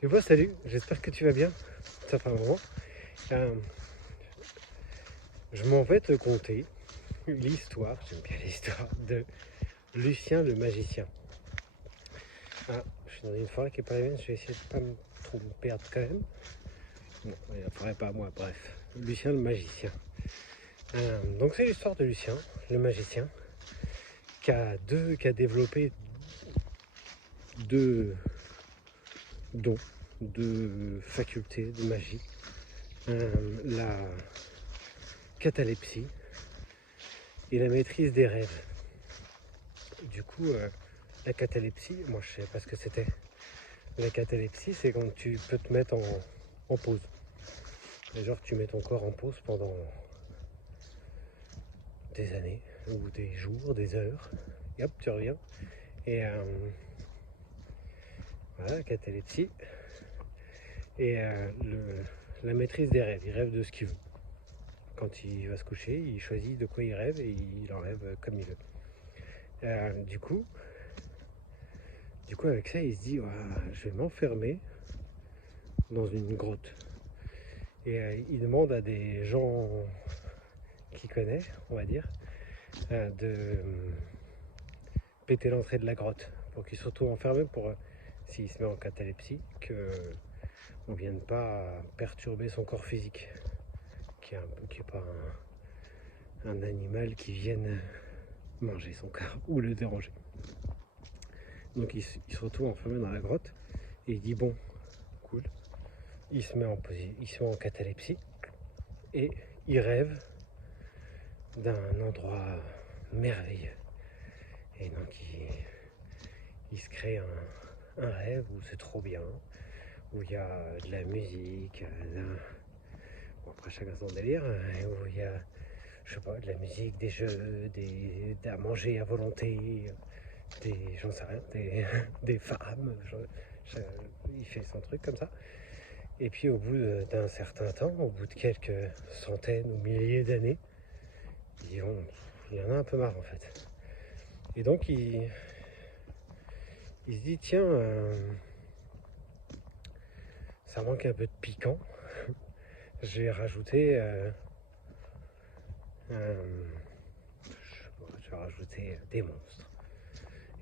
Et voilà, salut, j'espère que tu vas bien. Ça fait un moment. Euh, je m'en vais te conter l'histoire, j'aime bien l'histoire, de Lucien le magicien. Ah, je suis dans une forêt qui est pas la mienne, je vais essayer de pas trop me perdre quand même. Bon, la forêt pas moi, bref. Lucien le magicien. Donc c'est l'histoire de Lucien, le magicien, qui a développé deux dons, deux facultés de magie. La catalepsie et la maîtrise des rêves. Du coup, la catalepsie, moi je sais pas ce que c'était. La catalepsie, c'est quand tu peux te mettre en pause. Et genre tu mets ton corps en pause pendant des années, ou des jours, des heures, et hop, tu reviens. Et voilà, la catalepsie. Et la maîtrise des rêves, il rêve de ce qu'il veut. Quand il va se coucher, il choisit de quoi il rêve et il en rêve comme il veut. Du coup, avec ça, il se dit, je vais m'enfermer dans une grotte. Et il demande à des gens qu'il connaît, on va dire, de péter l'entrée de la grotte pour qu'il se retrouve enfermé pour, s'il se met en catalepsie, qu'on ne vienne pas perturber son corps physique, qui est pas un animal qui vienne manger son corps ou le déranger. Donc il se retrouve enfermé dans la grotte et il dit bon, cool. Il se met en catalepsie et il rêve d'un endroit merveilleux. Et donc il se crée un rêve où c'est trop bien, où il y a de la musique, bon, après chacun son délire, où il y a, je sais pas, de la musique, des jeux, à manger à volonté, j'en sais rien, des femmes, il fait son truc comme ça. Et puis au bout d'un certain temps, au bout de quelques centaines ou milliers d'années, il y en a un peu marre en fait. Et donc il se dit tiens, ça manque un peu de piquant. Je vais rajouter des monstres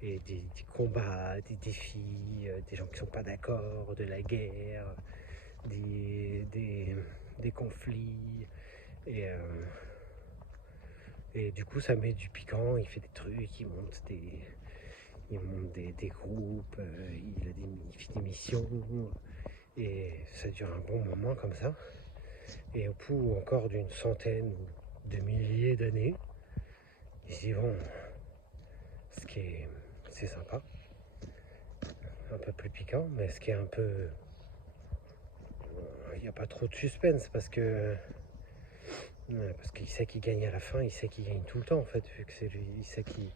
et des combats, des défis, des gens qui sont pas d'accord, de la guerre, des conflits et du coup ça met du piquant, il fait des trucs, il monte des groupes, il fait des missions et ça dure un bon moment comme ça. Et au bout encore d'une centaine ou de milliers d'années, ils se disent bon, c'est sympa, un peu plus piquant, mais ce qui est un peu, il n'y a pas trop de suspense parce qu'il sait qu'il gagne à la fin, il sait qu'il gagne tout le temps en fait, vu que c'est lui, il sait qu'il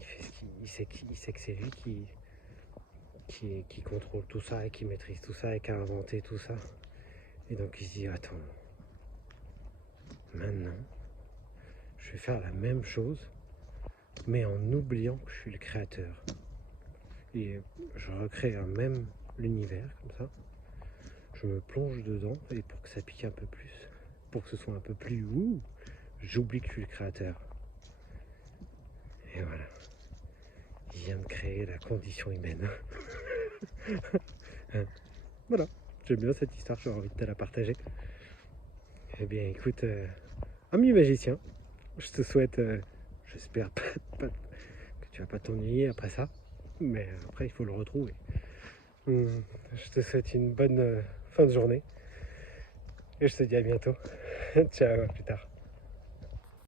fait il sait que c'est lui qui contrôle tout ça et qui maîtrise tout ça et qui a inventé tout ça. Et donc il se dit attends, maintenant je vais faire la même chose mais en oubliant que je suis le créateur. Et je recrée même l'univers comme ça. Je me plonge dedans et pour que ça pique un peu plus, pour que ce soit un peu plus j'oublie que je suis le créateur. Et voilà. Il vient de créer la condition humaine. Voilà. J'aime bien cette histoire, j'aurais envie de te la partager. Eh bien écoute, ami magicien, je te souhaite, j'espère que tu vas pas t'ennuyer après ça, mais après il faut le retrouver. Je te souhaite une bonne fin de journée et je te dis à bientôt. Ciao, à plus tard.